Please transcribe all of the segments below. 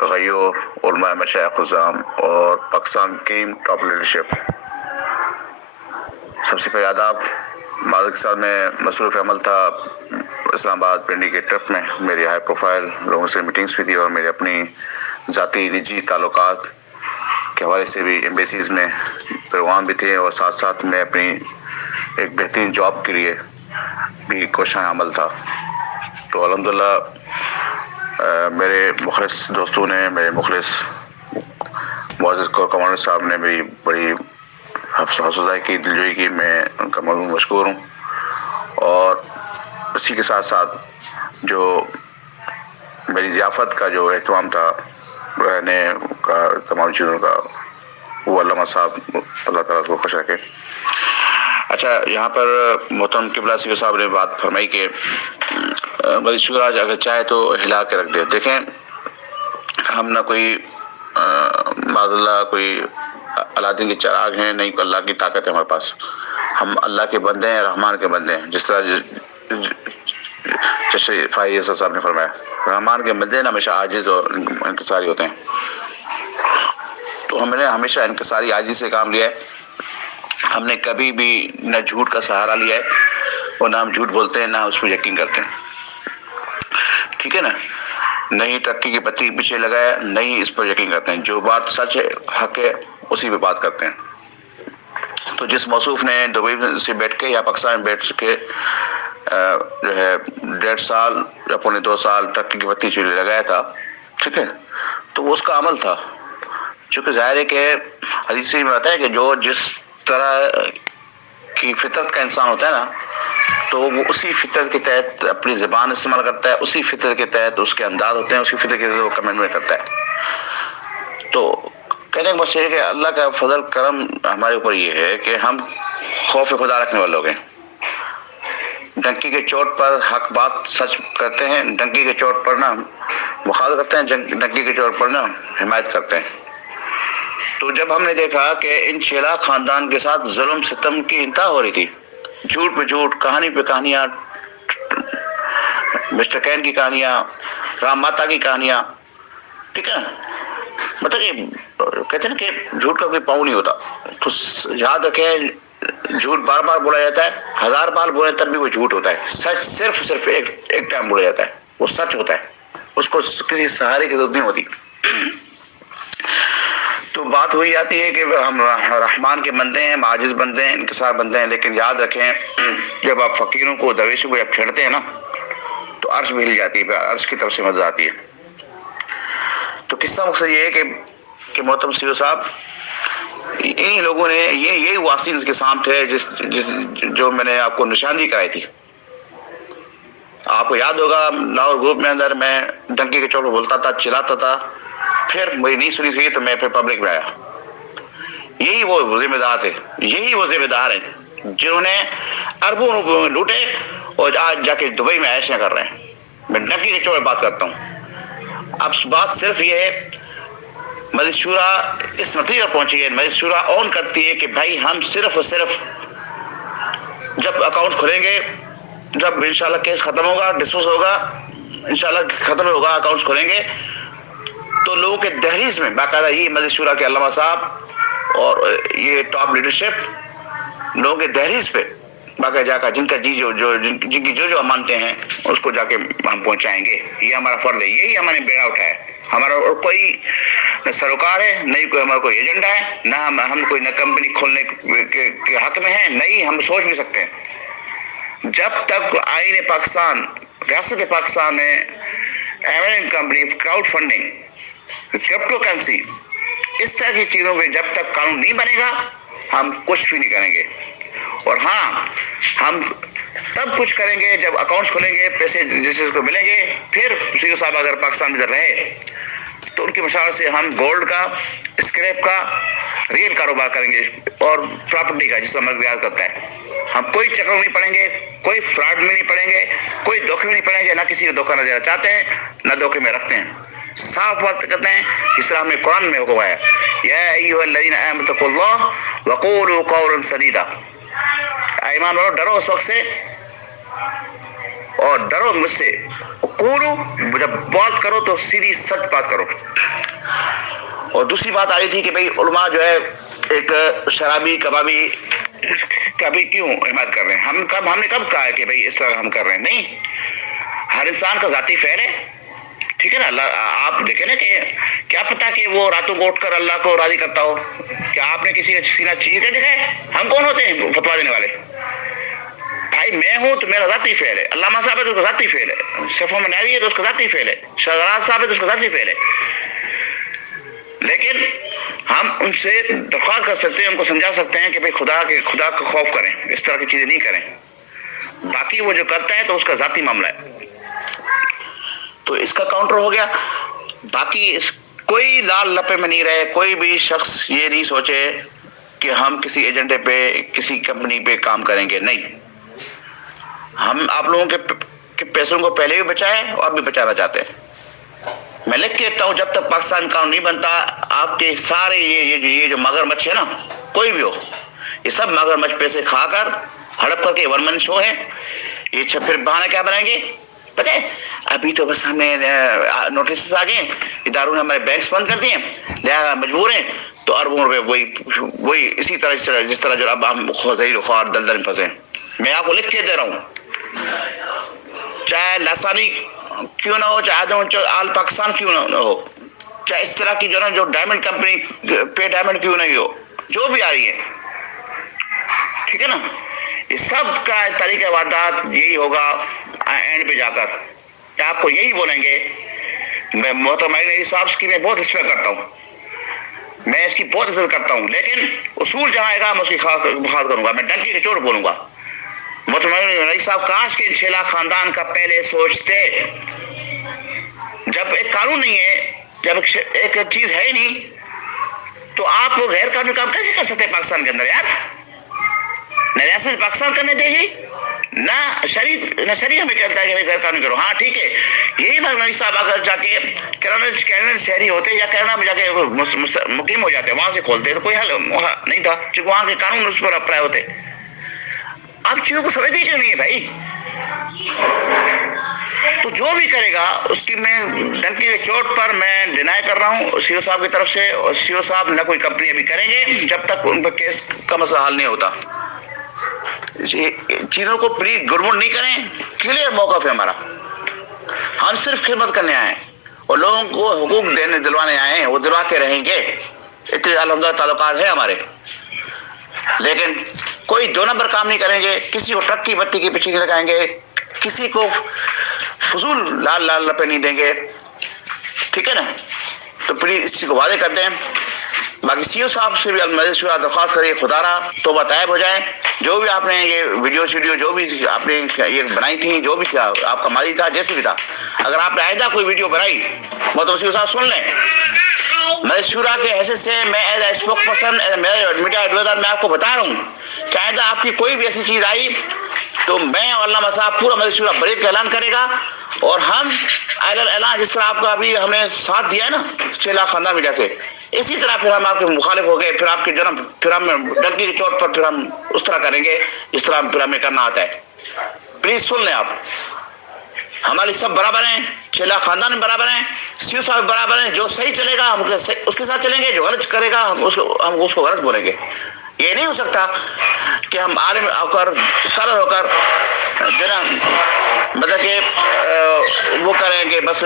غیور علماء مشائخ الزام اور پاکستان ٹیم ٹاپ لیڈرشپ، سب سے پہلے آداب۔ معذرت کے ساتھ میں مصروف عمل تھا اسلام آباد پنڈی کے ٹرپ میں، میری ہائی پروفائل لوگوں سے میٹنگز بھی تھی اور میرے اپنی ذاتی نجی تعلقات کے حوالے سے بھی ایمبیسیز میں پیغام بھی تھے، اور ساتھ ساتھ میں اپنی ایک بہترین جاب کے لیے بھی کوشاں عمل تھا۔ تو الحمدللہ میرے مخلص دوستوں نے، میرے مخلص معزز کور کمانڈر صاحب نے بھی بڑی حوصلہ کی، دلجوئی کی، میں ان کا ممنون مشکور ہوں۔ اور اسی کے ساتھ ساتھ جو میری ضیافت کا جو اہتمام تھا رہنے کا، تمام چیزوں کا، وہ علامہ صاحب اللہ تعالیٰ کو خوش رکھے۔ اچھا، یہاں پر محترم قبلہ سیو صاحب نے بات فرمائی کہ مزید شکر آج اگر چاہے تو ہلا کے رکھ دے۔ دیکھیں، ہم نہ کوئی معاذ اللہ کوئی علادین کے چراغ ہیں، نہیں کوئی اللہ کی طاقت ہے ہمارے پاس۔ ہم اللہ کے بندے ہیں، رحمان کے بندے ہیں، جس طرح فائز صاحب نے فرمایا، رحمان کے بندے ہمیشہ عاجز اور انکساری ہوتے ہیں۔ تو ہم نے ہمیشہ انکساری عاجزی سے کام لیا ہے۔ ہم نے کبھی بھی نہ جھوٹ کا سہارا لیا ہے، اور نہ ہم جھوٹ بولتے ہیں، نہ اس پہ یقین کرتے ہیں، ٹھیک ہے نا؟ نہیں ٹرکی کی بتی پیچھے لگایا، نہیں اس پر یقین کرتے ہیں۔ جو بات سچ ہے، حق ہے، اسی پہ بات کرتے ہیں۔ تو جس موصوف نے دبئی سے بیٹھ کے یا پاکستان میں بیٹھ کے جو ہے 1.5 سال یا 2.25 سال ٹرکی کی بتی چولہے لگایا تھا، ٹھیک ہے، تو وہ اس کا عمل تھا۔ چونکہ ظاہر ہے کہ حدیث میں آتا ہے کہ جو جس طرح کی فطرت کا انسان ہوتا ہے نا، تو وہ اسی فطرت کے تحت اپنی زبان استعمال کرتا ہے، اسی فطرت کے تحت اس کے انداز ہوتے ہیں، اسی فطرت کے تحت وہ کمنٹ میں کرتا ہے۔ تو کہنے کا بس یہ ہے کہ اللہ کا فضل کرم ہمارے اوپر یہ ہے کہ ہم خوف خدا رکھنے والے لوگ ہیں۔ ڈنکی کے چوٹ پر حق بات سچ کرتے ہیں، ڈنکی کے چوٹ پر نہ مخالفت کرتے ہیں، ڈنکی کے چوٹ پر نہ حمایت کرتے ہیں۔ تو جب ہم نے دیکھا کہ ان 6 لاکھ خاندان کے ساتھ ظلم ستم کی انتہا ہو رہی تھی، جھوٹ پہ جھوٹ، کہانی پہ کہانیاں، مسٹر کین کی کہانیاں، رام ماتا کی کہانیاں، ٹھیک ہے، مطلب کہ کہتے ہیں نا کہ جھوٹ کا کوئی پاؤں نہیں ہوتا۔ تو یاد رکھیں، جھوٹ بار بار بولا جاتا ہے، 1000 بار بولے تب بھی وہ جھوٹ ہوتا ہے۔ سچ صرف ایک ٹائم بولا جاتا ہے، وہ سچ ہوتا ہے، اس کو کسی سہارے کی ضرورت نہیں ہوتی۔ تو بات وہی آتی ہے کہ ہم رحمان کے بندے ہیں، عاجز بندے ہیں، انکسار بندے ہیں، لیکن یاد رکھیں جب آپ فقیروں کو، درویشوں کو جب چھڑتے ہیں نا، تو عرش بھی ہل جاتی ہے، پھر عرش کی طرف سے مدد آتی ہے۔ تو قصہ مقصد یہ ہے کہ محترم سیو صاحب، انہی لوگوں نے یہی واسین کے سام تھے جو میں نے آپ کو نشاندہی کرائی تھی۔ آپ کو یاد ہوگا لاہور گروپ میں اندر میں ڈنکی کے چوٹ پہ بولتا تھا، چلاتا تھا، پھر مجھے نہیں سنی تھی تو میں پھر پبلک میں آیا۔ یہی وہ ذمہ دار تھے، یہی وہ ذمہ دار ہیں جنہوں نے اربوں روپے لوٹے اور آج جا کے دبئی میں عیشیں کر رہے ہیں۔ میں ڈنکی کے چوٹ پہ بات کرتا ہوں۔ اب بات صرف یہ ہے، مجلس شورا اس نتیجے پر پہنچی ہے، مجلس شورا اون کرتی ہے کہ بھائی ہم صرف اور صرف جب اکاؤنٹ کھلیں گے، جب انشاءاللہ کیس ختم ہوگا، ڈسپوز ہوگا، انشاءاللہ ختم ہوگا، اکاؤنٹس کھلیں گے، تو لوگوں کے دہلیز میں باقاعدہ یہ مجلس شورا کے علامہ صاحب اور یہ ٹاپ لیڈرشپ لوگوں کے دہلیز پہ باقاعدہ جا کر جن کی جو مانتے ہیں اس کو جا کے ہم پہنچائیں گے۔ یہ ہمارا فرض ہے، یہی ہم نے بیڑا اٹھایا ہے۔ ہمارا اور کوئی نہ سروکار ہے، نہ کوئی ہمارا کوئی ایجنڈا ہے، نہ ہم کوئی نہ کمپنی کھولنے کے حق میں ہیں، نہیں ہم سوچ بھی سکتے ہیں۔ جب تک آئین پاکستان، ریاست پاکستان میں ایمرین company, crowdfunding, cryptocurrency, اس طرح کی چیزوں پہ جب تک قانون نہیں بنے گا، ہم کچھ بھی نہیں کریں گے۔ اور ہاں، ہم تب کچھ کریں گے جب اکاؤنٹس کھولیں گے، پیسے جس کو ملیں گے، پھر سیو صاحب اگر پاکستان میں رہے تو ان کی مشاورت سے ہم گولڈ کا، اسکریپ کا، ریل کاروبار کریں گے اور پراپرٹی کا، جس طرح مرد بیان کرتا ہے۔ ہم کوئی چکر نہیں پڑیں گے، کوئی فراڈ میں نہیں پڑیں گے، کوئی دھوکے میں نہیں پڑیں گے، نہ کسی کو دھوکہ نہ دینا چاہتے ہیں، نہ دھوکے میں رکھتے ہیں۔ صاف بات کرتے ہیں، اس طرح ہمیں قرآن میں حکم ہے، یا ایھا الذین آمنوا اتقوا اللہ وقولوا قولا سدیدا، ایمان والو ڈرو اس وقت سے اور ڈرو مجھ سے، فقولو، جب بات کرو تو سیدھی سچ بات کرو. اور دوسری بات آ رہی تھی کہ بھئی علماء جو ہے ایک شرابی کبابی کبھی کیوں حمایت کر رہے ہیں؟ ہم نے کب کہا ہے کہ بھئی اس طرح ہم کر رہے ہیں؟ نہیں، ہر انسان کا ذاتی فعل ہے، ٹھیک ہے نا. اللہ آپ دیکھیں نا کہ کیا پتا کہ وہ راتوں کو اٹھ کر اللہ کو راضی کرتا ہو. کیا آپ نے کسی کا سینہ چیر کر دکھایا؟ ہم کون ہوتے ہیں فتوا دینے والے؟ بھائی میں ہوں تو میرا ذاتی فعل ہے، علامہ صاحب ہے تو اس کا ذاتی فعل ہے، شفیع منادی ہے تو اس کا ذاتی فعل ہے، شہزاد صاحب ہے تو اس کا ذاتی فعل ہے. لیکن ہم ان سے درخواست کر سکتے ہیں، ان کو سمجھا سکتے ہیں کہ بھئی خدا کا خوف کریں، اس طرح کی چیزیں نہیں کریں. باقی وہ جو کرتا ہے تو اس کا ذاتی معاملہ ہے. تو اس کا کاؤنٹر ہو گیا. باقی کوئی لال لپے میں نہیں رہے، کوئی بھی شخص یہ نہیں سوچے کہ ہم کسی ایجنڈے پہ کسی کمپنی پہ کام کریں گے. نہیں، ہم آپ لوگوں کے پیسوں کو پہلے بھی بچائے اور اب بھی بچانا چاہتے ہیں. میں لکھ کے کہتا ہوں جب تک پاکستان قانون نہیں بنتا آپ کے سارے یہ جو مگرمچھ ہے نا، کوئی بھی ہو، یہ سب مگرمچھ پیسے کھا کر ہڑپ کر کے ون مین شو ہے. یہ پھر بہانہ کیا بنائیں گے پتہ ہے؟ ابھی تو بس ہمیں نوٹسز آ گئے، اداروں نے ہمارے بینکس بند کر دیے، لہٰذا مجبور ہیں تو اربوں روپے وہی اسی طرح جس طرح جو اب ہم خوزیر و خوار دلدل میں پھنسے. میں آپ کو لکھ کے دے رہا ہوں، چاہے لاسانی کیوں نہ ہو، چاہے آل پاکستان کیوں نہ ہو، چاہے اس طرح کی جو نا جو ڈائمنڈ کمپنی پے ڈائمنڈ کیوں نہیں ہو، جو بھی آ رہی ہے، ٹھیک ہے نا. یہ سب کا طریقہ واردات یہی ہوگا اینڈ پہ جا کر کہ آپ کو یہی بولیں گے. میں محترم صاحب کی میں بہت رسپیکٹ کرتا ہوں، میں اس کی بہت عزت کرتا ہوں، لیکن اصول جہاں آئے گا میں اس کی مخالفت کروں گا، میں ڈنکی کے چوٹ بولوں گا. محترم رئیس صاحب کاش کے 6 لاکھ خاندان کا پہلے سوچتے. جب ایک قانون نہیں ہے، جب ایک چیز ہے ہی نہیں، تو آپ غیر قانونی کام کیسے کر سکتے ہیں پاکستان کے اندر یار؟ نہ ریاست پاکستان کرنے دے گی، نہ شریعت ہمیں کہتا ہے کہ غیر قانونی کرو. ہاں ٹھیک ہے، یہی مولوی صاحب اگر جا کے کینیڈا شہری ہوتے یا کینیڈا میں جا کے مقیم ہو جاتے، وہاں سے کھولتے تو کوئی حل نہیں تھا، کیونکہ وہاں کے قانون اس پر اپلائی ہوتے. آپ چیزوں کو سمجھتے کیوں نہیں ہے بھائی؟ تو جو بھی کرے گا اس کی میں ڈنکی کے چوٹ پر میں ڈینائی کر رہا ہوں سی او صاحب کی طرف سے. اور سی او صاحب نہ کوئی کمپنی ابھی کریں گے جب تک ان پر کیس کا مسئلہ حل نہیں ہوتا. چیزوں کو پلیز گڑبڑ نہیں کریں، کلیئر موقف ہے ہمارا. ہم صرف خدمت کرنے آئے ہیں اور لوگوں کو حقوق دلوانے آئے ہیں، وہ دلوا کے رہیں گے. اتنے الحمدللہ تعلقات ہیں ہمارے، لیکن کوئی 2 نمبر کام نہیں کریں گے، کسی کو ٹرک کی بتی کے پیچھے نہیں لگائیں گے، کسی کو فضول لال لپے نہیں دیں گے، ٹھیک ہے نا. تو پلیز اس چیز کو واضح کر دیں. باقی سی او صاحب سے بھی المجلس شورا درخواست کریے خدا را توبہ طائب ہو جائے. جو بھی آپ نے یہ ویڈیو جو بھی آپ نے یہ بنائی تھی، جو بھی تھا آپ کا ماضی تھا جیسے بھی تھا، اگر آپ نے آئندہ کوئی ویڈیو بنائی مطلب سی او صاحب سن لیں. مجلس شورا کے حیثیت سے میں as a spokesperson, media adviser میں آپ کو بتا رہا ہوں کہ آئندہ آپ کی کوئی بھی ایسی چیز آئی تو میں اور علامہ صاحب پورا مجلس شورا بریک کا اعلان کرے گا. اور ہم اعلان جس طرح آپ کا ابھی ہم نے ساتھ دیا ہے نا 6 لاکھ خاندان میڈیا سے، اسی طرح پھر ہم آپ کے مخالف ہو گئے، پھر آپ کے جنم پھر ہم ڈنکی کی چوٹ پر پھر ہم اس طرح کریں گے جس طرح پھر ہمیں کرنا آتا ہے. پلیز سن لیں، آپ ہماری سب برابر ہیں، 6 لاکھ خاندان برابر ہیں، سی او صاحب برابر ہیں. جو صحیح چلے گا ہم اس کے ساتھ چلیں گے، جو غلط کرے گا ہم اس کو غلط بولیں گے. یہ نہیں ہو سکتا کہ ہم عالم ہو کر اسکالر ہو کر مطلب کہ وہ کریں گے، بس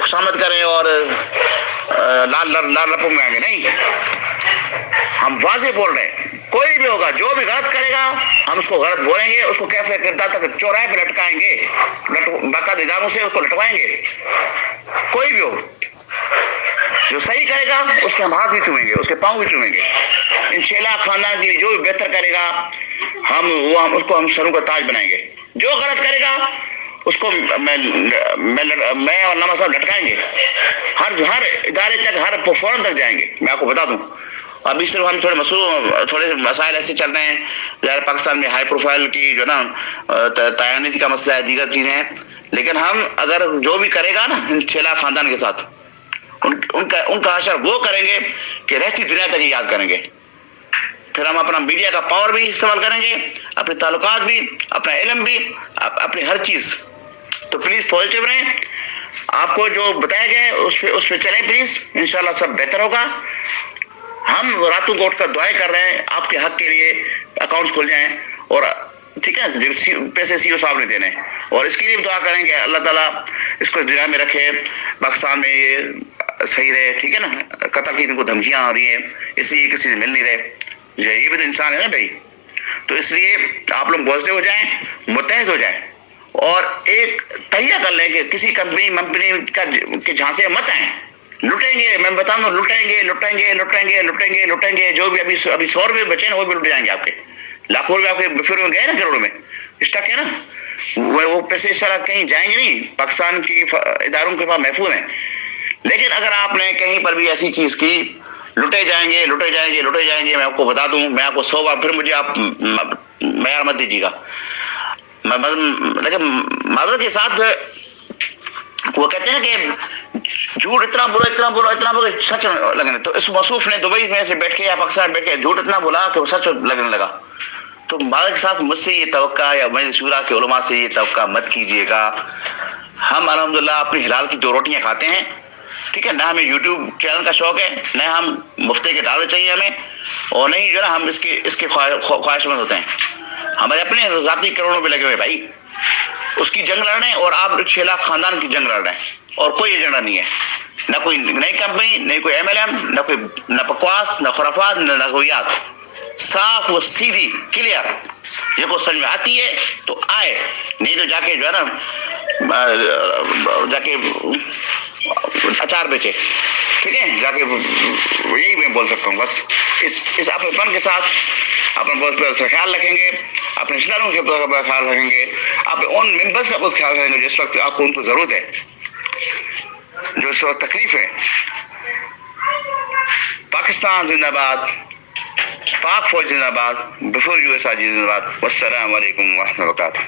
خوشامد کریں اور لال لپوں میں آئیں گے. نہیں، ہم واضح بول رہے ہیں، کوئی بھی ہوگا جو بھی غلط کرے گا ہم اس کو غلط بولیں گے، اس کو کیسے کردار تک چوراہے پہ لٹکائیں گے، باقاعدہ اداروں سے اس کو لٹوائیں گے. کوئی بھی ہو جو صحیح کرے گا اس کے ہم ہاتھ بھی چومیں گے، اس کے پاؤں بھی چومیں گے. ان 6 لاکھ خاندان کے لیے جو بھی بہتر کرے گا ہم اس کو ہم سروں کا تاج بنائیں گے. جو غلط کرے گا اس کو میں اور علامہ صاحب لٹکائیں گے، ہر ادارے تک، ہر فورن تک جائیں گے. میں آپ کو بتا دوں ابھی صرف ہم تھوڑے سے مسائل ایسے چل رہے ہیں، ظاہر پاکستان میں ہائی پروفائل کی جو نا تعیناتی کا مسئلہ ہے، دیگر چیزیں ہیں، لیکن ہم اگر جو بھی کرے گا نا ان 6 لاکھ خاندان کے ساتھ ان کا حشر وہ کریں گے کہ رہتی دنیا تک یاد کریں گے. پھر ہم اپنا میڈیا کا پاور بھی استعمال کریں گے، اپنے تعلقات بھی، اپنا علم بھی، اپنی ہر چیز. تو پلیز پازیٹیو رہیں, آپ کو جو بتایا گیا ہے اس پہ چلیں پلیز, انشاءاللہ سب بہتر ہوگا. ہم راتوں کو اٹھ کر دعائیں کر رہے ہیں آپ کے حق کے لیے, اکاؤنٹس کھل جائیں, اور ٹھیک ہے پیسے سی او صاحب نے دینے, اور اس کے لیے بھی دعا کریں کہ اللہ تعالیٰ اس کو دنیا میں رکھے, پاکستان میں یہ صحیح رہے, ٹھیک ہے نا. قتل کی ان کو دھمکیاں آ رہی ہیں, اس لیے کسی سے مل نہیں رہے, یہ بھی تو انسان ہے نا بھائی. تو اس لیے آپ لوگ پازیٹیو ہو جائیں, متحد ہو جائیں, اور ایک تہیہ کر لیں کہ کسی کمپنی کا کے جھانسے مت آئیں. لٹیں گے, میں بتا دوں, لٹیں گے. جو بھی ابھی 100 روپئے بچے نا وہ بھی لٹ جائیں گے آپ کے. لاکھوں روپئے آپ کے پھر گئے نا, کروڑوں میں اسٹک ہے نا, وہ پیسے اس طرح کہیں جائیں گے نہیں, پاکستان کی اداروں کے پاس محفوظ ہیں. لیکن اگر آپ نے کہیں پر بھی ایسی چیز کی, لٹے جائیں گے. میں آپ کو بتا دوں, میں آپ کو 100 بار, پھر مجھے آپ معیار مت دیجیے گا, لیکن معذرت کے ساتھ وہ کہتے ہیں نا کہ جھوٹ اتنا بولو سچ لگنے. تو اس موصوف نے دبئی میں سے بیٹھ کے یا پاکستان بیٹھ کے جھوٹ اتنا بولا کہ وہ سچ لگنے لگا. تو معذرت کے ساتھ مجھ سے یہ توقع, یا مجلس شورا کے علماء سے یہ توقع مت کیجیے گا. ہم الحمدللہ اپنی حلال کی 2 روٹیاں کھاتے ہیں, ٹھیک ہے, نہ ہمیں یوٹیوب چینل کا شوق ہے, نہ ہم مفتی کے ڈالے چاہیے ہمیں, اور نہیں جو نا ہم اس کے خواہش مند ہوتے ہیں. ہمارے اپنے ذاتی کروڑوں پہ لگے ہوئے بھائی, اس کی جنگ لڑ رہے ہیں, اور آپ 6 لاکھ خاندان کی جنگ لڑ رہے ہیں, اور کوئی ایجنڈا نہیں ہے, نہ کوئی نئی کمپنی, نہ کوئی MLM, نہ بکواس, نہ خرافات, نہ لغویات. صاف و سیدھی کلیئر, یہ کو سمجھ میں آتی ہے تو آئے, نہیں تو جا کے جو ہے نا جا کے اچار بیچے, ٹھیک ہے, جا کے یہی میں بول سکتا ہوں بس. اس اپنے پن کے ساتھ اپنے بہت سے خیال رکھیں گے, اپنے رشتہ داروں کے خیال رکھیں گے, اپنے اون ممبرس کا بہت خیال رکھیں گے جس وقت آپ کو ان کو ضرورت ہے, جو اس وقت تکلیف ہے. پاکستان زندہ باد, پاک فوج زندہ باد, بفور USA زندہ باد. والسلام علیکم ورحمۃ اللہ وبرکاتہ.